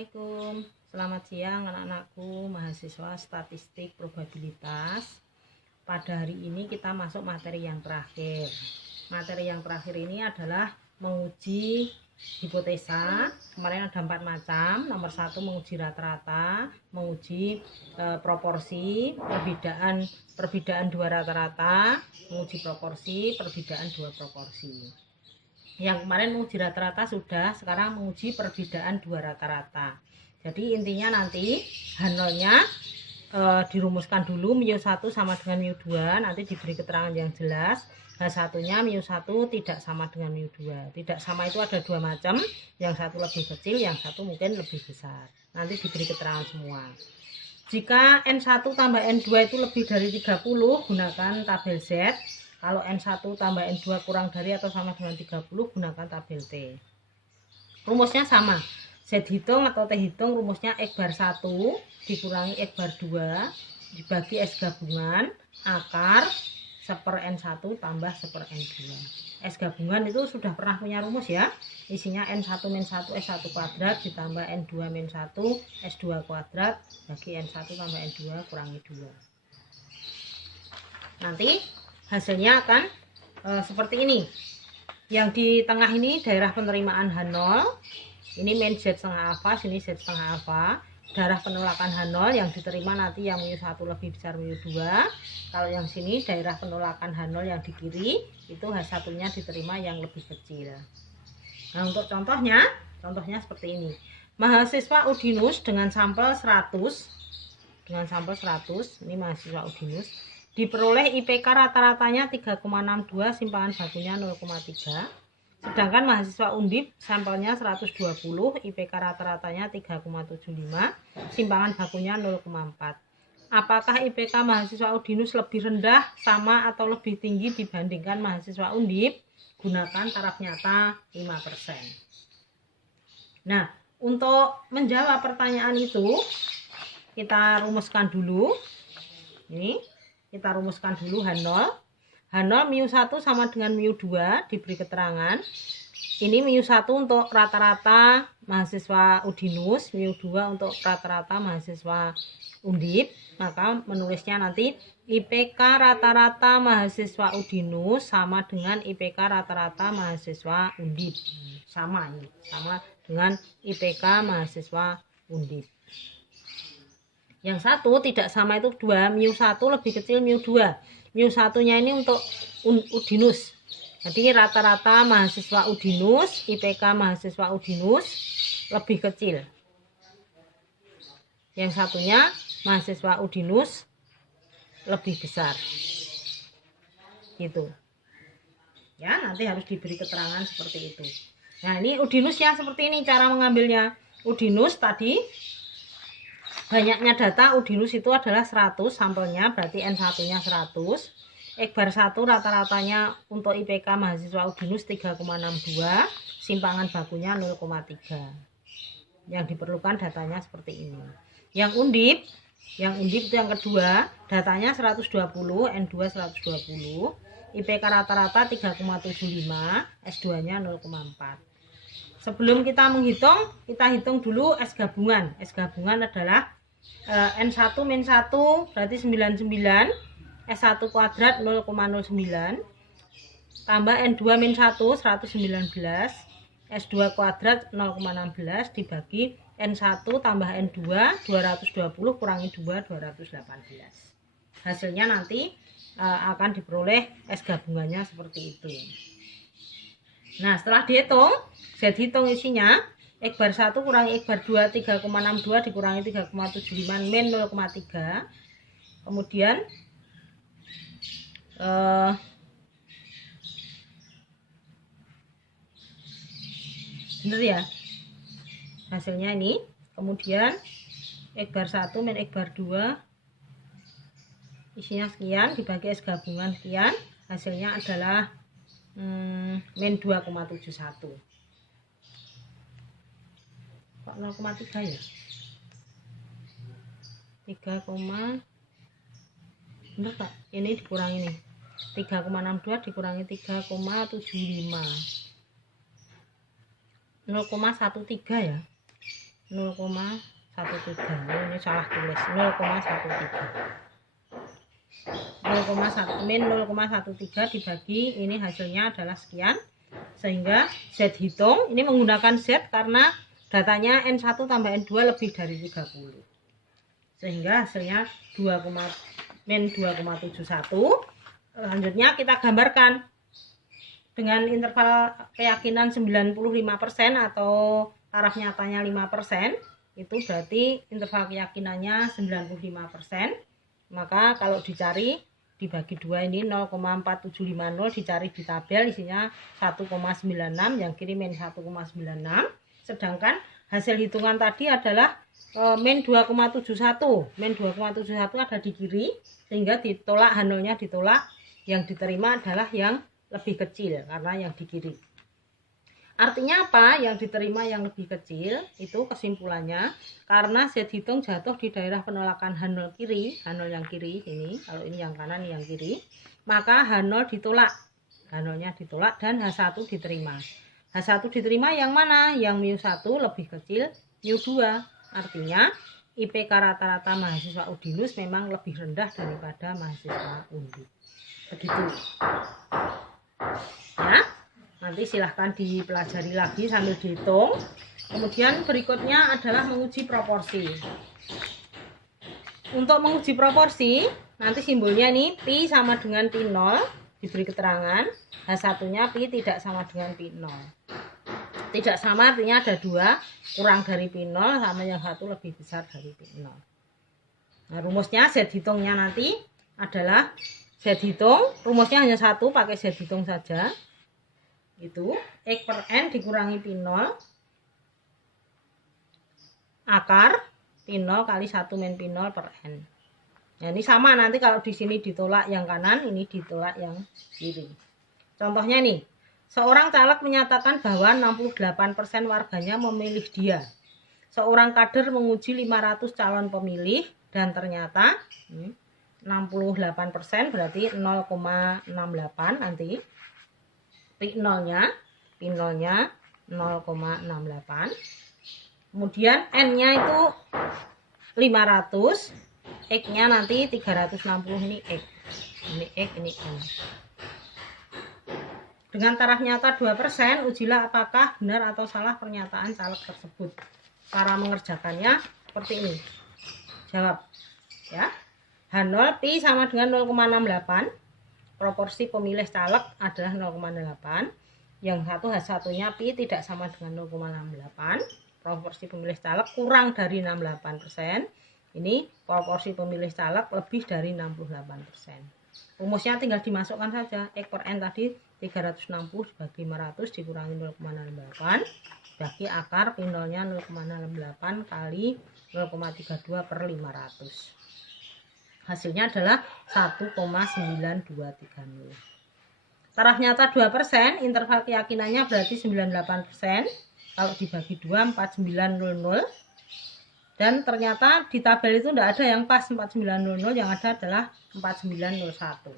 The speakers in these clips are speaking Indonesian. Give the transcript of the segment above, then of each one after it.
Assalamualaikum, selamat siang anak-anakku mahasiswa statistik probabilitas. Pada hari ini kita masuk materi yang terakhir. Materi yang terakhir ini adalah menguji hipotesa. Kemarin ada 4 macam. Nomor 1 menguji rata-rata, menguji proporsi, perbedaan 2 rata-rata, menguji proporsi, perbedaan 2 proporsi. Yang kemarin menguji rata-rata sudah, sekarang menguji perbedaan 2 rata-rata. Jadi intinya nanti H0-nya dirumuskan dulu, μ1 sama dengan μ2, nanti diberi keterangan yang jelas. H1-nya μ1 tidak sama dengan μ2. Tidak sama itu ada 2 macam, yang satu lebih kecil, yang satu mungkin lebih besar. Nanti diberi keterangan semua. Jika N1 tambah N2 itu lebih dari 30, gunakan tabel Z. Kalau N1 tambah N2 kurang dari atau sama dengan 30, gunakan tabel T. Rumusnya sama. Z hitung atau T hitung, rumusnya X bar 1 dikurangi X bar 2 dibagi S gabungan akar 1/N1 tambah 1/N2. S gabungan itu sudah pernah punya rumus ya. Isinya N1 min 1 S1 kuadrat ditambah N2 min 1 S2 kuadrat bagi N1 tambah N2 kurangi 2. Nanti hasilnya akan seperti ini. Yang di tengah ini daerah penerimaan H0. Ini min Z setengah alfa, sini Z setengah alfa. Daerah penolakan H0 yang diterima nanti yang μ1 lebih besar μ2. Kalau yang sini daerah penolakan H0 yang di kiri, itu H1-nya diterima yang lebih kecil. Nah, untuk contohnya seperti ini. Mahasiswa Udinus dengan sampel 100, ini mahasiswa Udinus, diperoleh IPK rata-ratanya 3,62, simpangan bakunya 0,3. Sedangkan mahasiswa Undip sampelnya 120, IPK rata-ratanya 3,75, simpangan bakunya 0,4. Apakah IPK mahasiswa Udinus lebih rendah, sama, atau lebih tinggi dibandingkan mahasiswa Undip? Gunakan taraf nyata 5%. Nah, untuk menjawab pertanyaan itu, kita rumuskan dulu. Ini kita rumuskan dulu H0. H0 μ1 sama dengan μ2 diberi keterangan. Ini μ1 untuk rata-rata mahasiswa Udinus, μ2 untuk rata-rata mahasiswa Undip. Maka menulisnya nanti IPK rata-rata mahasiswa Udinus sama dengan IPK rata-rata mahasiswa Undip. Sama ini, sama dengan IPK mahasiswa Undip. Yang satu tidak sama itu 2, μ1 lebih kecil μ2. μ1-nya ini untuk Udinus. Jadi rata-rata mahasiswa Udinus, IPK mahasiswa Udinus lebih kecil. Yang satunya mahasiswa Udinus lebih besar. Gitu. Ya, nanti harus diberi keterangan seperti itu. Nah, ini Udinusnya seperti ini cara mengambilnya. Udinus tadi banyaknya data Udinus itu adalah 100 sampelnya, berarti N1-nya 100. X bar 1 rata-ratanya untuk IPK mahasiswa Udinus 3,62, simpangan bakunya 0,3. Yang diperlukan datanya seperti ini. Yang Undip itu yang kedua, datanya 120, N2 120, IPK rata-rata 3,75, S2-nya 0,4. Sebelum kita menghitung, kita hitung dulu S gabungan. S gabungan adalah N1 min 1 berarti 99, S1 kuadrat 0,09, tambah N2 min 1 119, S2 kuadrat 0,16 dibagi N1 tambah N2 220 kurangi 2 218. Hasilnya nanti akan diperoleh S gabungannya seperti itu. Nah, setelah dihitung, Z hitung isinya X bar 1 kurangi X bar 2 3,62 dikurangi 3,75 min 0,3. Kemudian bener ya hasilnya ini. Kemudian X bar 1 min X bar 2 isinya sekian dibagi S gabungan sekian, hasilnya adalah min 2,71. Kok 0,3 ya? 3, bener Pak? Ini dikurangi nih. 3,62 dikurangi 3,75. 0,13 ya. 0,13. Ini salah tulis, 0,13. Min 0,13 dibagi ini hasilnya adalah sekian, sehingga Z hitung ini menggunakan Z karena datanya N1 tambah N2 lebih dari 30, sehingga hasilnya min 2,71. Selanjutnya kita gambarkan dengan interval keyakinan 95% atau taraf nyatanya 5%, itu berarti interval keyakinannya 95%. Maka kalau dicari dibagi 2 ini 0,4750, dicari di tabel isinya 1,96, yang kiri min 1,96. Sedangkan hasil hitungan tadi adalah min 2,71. Min 2,71 ada di kiri, sehingga ditolak, H0-nya ditolak, yang diterima adalah yang lebih kecil karena yang di kiri. Artinya apa? Yang diterima yang lebih kecil itu kesimpulannya karena Z hitung jatuh di daerah penolakan H0 kiri, H0 yang kiri ini, kalau ini yang kanan ini yang kiri, maka H0 ditolak, H0-nya ditolak dan H1 diterima. H1 diterima yang mana? Yang μ1 lebih kecil μ2. Artinya IPK rata-rata mahasiswa Udinus memang lebih rendah daripada mahasiswa Undip. Begitu. Ya. Nanti silahkan dipelajari lagi sambil dihitung. Kemudian berikutnya adalah menguji proporsi. Untuk menguji proporsi, nanti simbolnya ini pi sama dengan pi 0, diberi keterangan. H1-nya pi tidak sama dengan pi 0. Tidak sama artinya ada 2, kurang dari pi 0 sama yang satu lebih besar dari pi 0. Nah, rumusnya Z hitungnya nanti adalah Z hitung, rumusnya hanya satu, pakai Z hitung saja. Itu X per N dikurangi pi 0 akar pi 0 kali 1 min pi 0 per N. Nah, ini sama nanti kalau di sini ditolak yang kanan, ini ditolak yang kiri. Contohnya nih, seorang caleg menyatakan bahwa 68% warganya memilih dia. Seorang kader menguji 500 calon pemilih dan ternyata 68% berarti 0,68 nanti. Pi 0-nya 0,68. Kemudian N-nya itu 500, X-nya nanti 360, ini X. Ini X, ini N. Dengan taraf nyata 2%, ujilah apakah benar atau salah pernyataan caleg tersebut. Cara mengerjakannya seperti ini. Jawab. Ya. H0 pi sama dengan 0,68. Proporsi pemilih caleg adalah 0,8. Yang satu H1-nya pi tidak sama dengan 0,68. Proporsi pemilih caleg kurang dari 68%. Ini proporsi pemilih caleg lebih dari 68%. Rumusnya tinggal dimasukkan saja. X per N tadi 360 dibagi 500 dikurangi 0,68. Bagi akar pi 0-nya 0,68 kali 0,32 per 500. Hasilnya adalah 1,9230. Taraf nyata 2%, interval keyakinannya berarti 98%. Kalau dibagi 2, 4900. Dan ternyata di tabel itu tidak ada yang pas 4900, yang ada adalah 4901.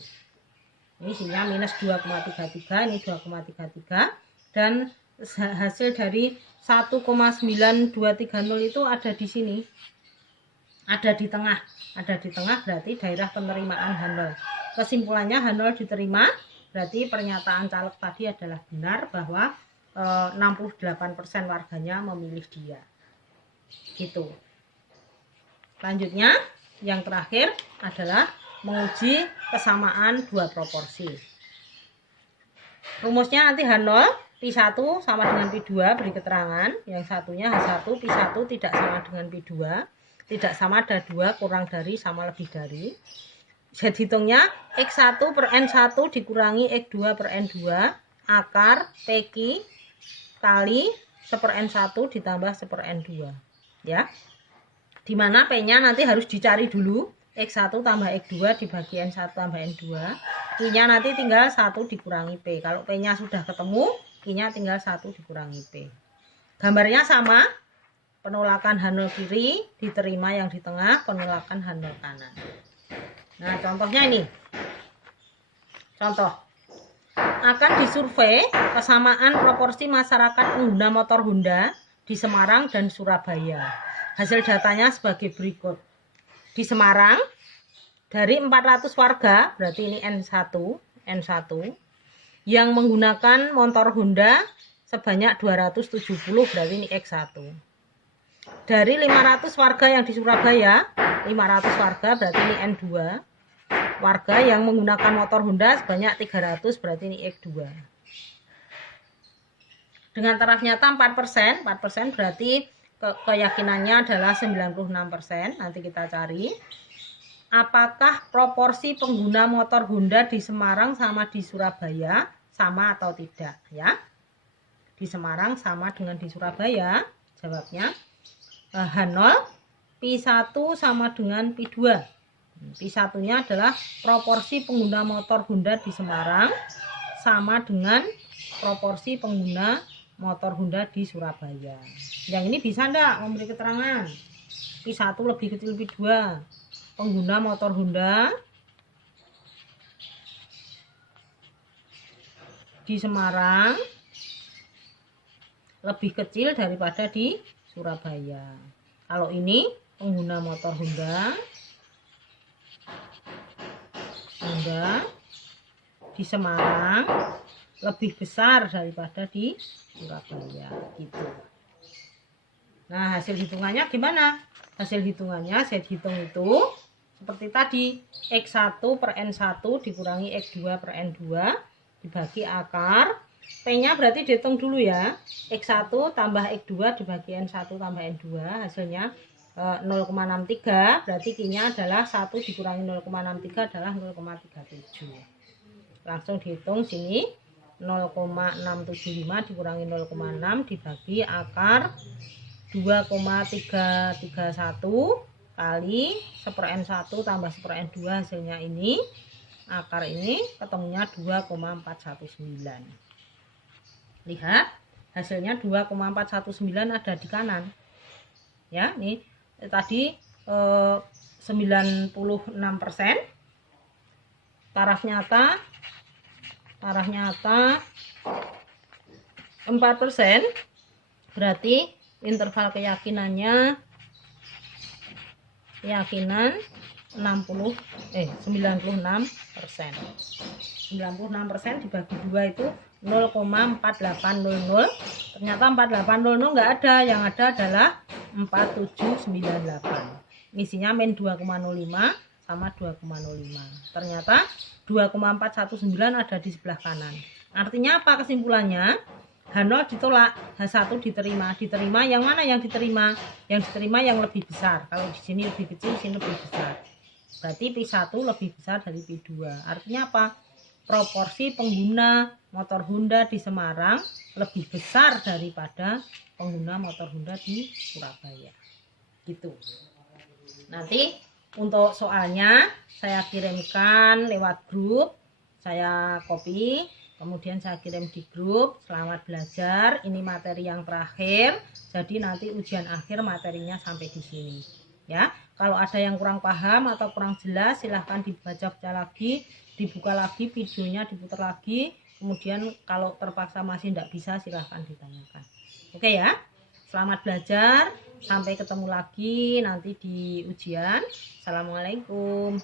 Ini isinya minus 2,33, ini 2,33. Dan hasil dari 1,9230 itu ada di sini. Ada di tengah berarti daerah penerimaan H0. Kesimpulannya H0 diterima, berarti pernyataan caleg tadi adalah benar bahwa 68% warganya memilih dia. Gitu. Selanjutnya yang terakhir adalah menguji kesamaan dua proporsi. Rumusnya nanti H0 pi 1 sama dengan pi 2, beri keterangan. Yang satunya H1 pi 1 tidak sama dengan pi 2. Tidak sama ada 2, kurang dari sama lebih dari. Z hitungnya X1 per N1 dikurangi X2 per N2 akar PQ kali 1 per N1 ditambah 1 per N2. Ya. Dimana P-nya nanti harus dicari dulu. X1 tambah X2 dibagi N1 tambah N2. Q-nya nanti tinggal 1 dikurangi P. Kalau P-nya sudah ketemu, Q-nya tinggal 1 dikurangi P. Gambarnya sama. Penolakan H0 kiri diterima yang di tengah, penolakan H0 kanan. Nah, contohnya ini. Contoh. Akan disurvei kesamaan proporsi masyarakat pengguna motor Honda di Semarang dan Surabaya. Hasil datanya sebagai berikut. Di Semarang, dari 400 warga, berarti ini N1, yang menggunakan motor Honda sebanyak 270, berarti ini X1. Dari 500 warga yang di Surabaya, 500 warga, berarti ini N2. Warga yang menggunakan motor Honda sebanyak 300, berarti ini X2. Dengan taraf nyata 4%, 4% berarti keyakinannya adalah 96%. Nanti kita cari apakah proporsi pengguna motor Honda di Semarang sama di Surabaya, sama atau tidak ya. Di Semarang sama dengan di Surabaya, jawabnya H0, P1 sama dengan P2. P1 nya adalah proporsi pengguna motor Honda di Semarang sama dengan proporsi pengguna motor Honda di Surabaya. Yang ini bisa enggak memberi keterangan? P1 lebih kecil P2. Pengguna motor Honda di Semarang lebih kecil daripada di Surabaya. Kalau ini pengguna motor Honda di Semarang lebih besar daripada di Surabaya gitu. Nah, hasil hitungannya gimana? Hasil hitungannya saya hitung itu seperti tadi, X1 per N1 dikurangi X2 per N2 dibagi akar. P-nya berarti dihitung dulu ya. X1 tambah X2 dibagi N1 tambah N2, hasilnya 0,63, berarti Q-nya adalah 1 dikurangi 0,63 adalah 0,37. Langsung dihitung sini, 0,675 dikurangi 0,6 dibagi akar 2,331 kali 1/N1 tambah 1/N2, hasilnya ini, akar ini ketemunya 2,419. Lihat hasilnya 2,419 ada di kanan ya. Nih tadi 96%, taraf nyata 4%, berarti interval keyakinan 96%. 96% dibagi 2 itu 0,4800. Ternyata 4800 enggak ada, yang ada adalah 4798. Isinya min 2,05 sama 2,05. Ternyata 2,419 ada di sebelah kanan. Artinya apa kesimpulannya? H0 ditolak, H1 diterima. Diterima yang mana yang diterima? Yang diterima yang lebih besar. Kalau di sini lebih kecil, di sini lebih besar. Berarti P1 lebih besar dari P2. Artinya apa? Proporsi pengguna motor Honda di Semarang lebih besar daripada pengguna motor Honda di Surabaya. Gitu. Nanti untuk soalnya saya kirimkan lewat grup, saya copy, kemudian saya kirim di grup. Selamat belajar, ini materi yang terakhir. Jadi nanti ujian akhir materinya sampai di sini. Ya, kalau ada yang kurang paham atau kurang jelas, silahkan dibaca lagi, dibuka lagi videonya, diputar lagi. Kemudian kalau terpaksa masih tidak bisa, silahkan ditanyakan. Oke ya, selamat belajar. Sampai ketemu lagi nanti di ujian. Assalamualaikum.